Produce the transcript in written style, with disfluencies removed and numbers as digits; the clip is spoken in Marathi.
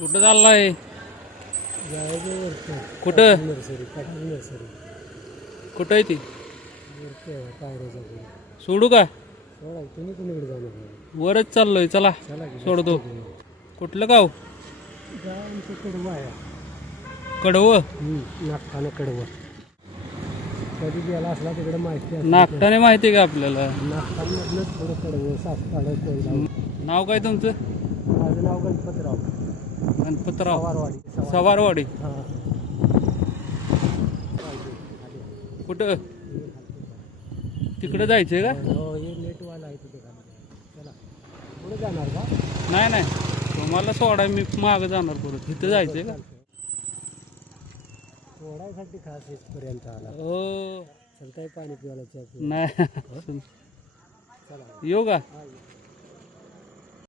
कुठं चाललाय? जायचं वरती कुठं नर्सरी पाटील नर्सरी कुठं आहे ती? वरती आहे पायऱ्याच्या पुढे. सोडू का? सोडा तुम्ही कुणीकडे जाणार? वरच चाललोय, चला चला की सोडतो. कुठलं गाव? गाव आमचं कडवं आहे. कडवं. नागठाणं कडवं. कधी गेला असला तिकडे माहिती आहे. नागटाने माहिती आहे का आपल्याला? नागठाणमधलंच थोडं कडवं सासपाडं कोयगाव. नाव काय तुमचं? माझं नाव गणपतराव गणपतराव सवारवाडी. सवारवाडी. हां कुठं तिकडं जायचंय का? हो हे नेटवाला आहे तिथे खाली. चला पुढे जाणार का? नाही नाही, तुम्हाला सोडा, मी मागं जाणार परत. तिथं जायचंय का? सोडायसाठी खास इथपर्यंत आला. हो चलताय पाणी पिवायला चहा पिऊ. नाही. चला येऊ का? हा, ये.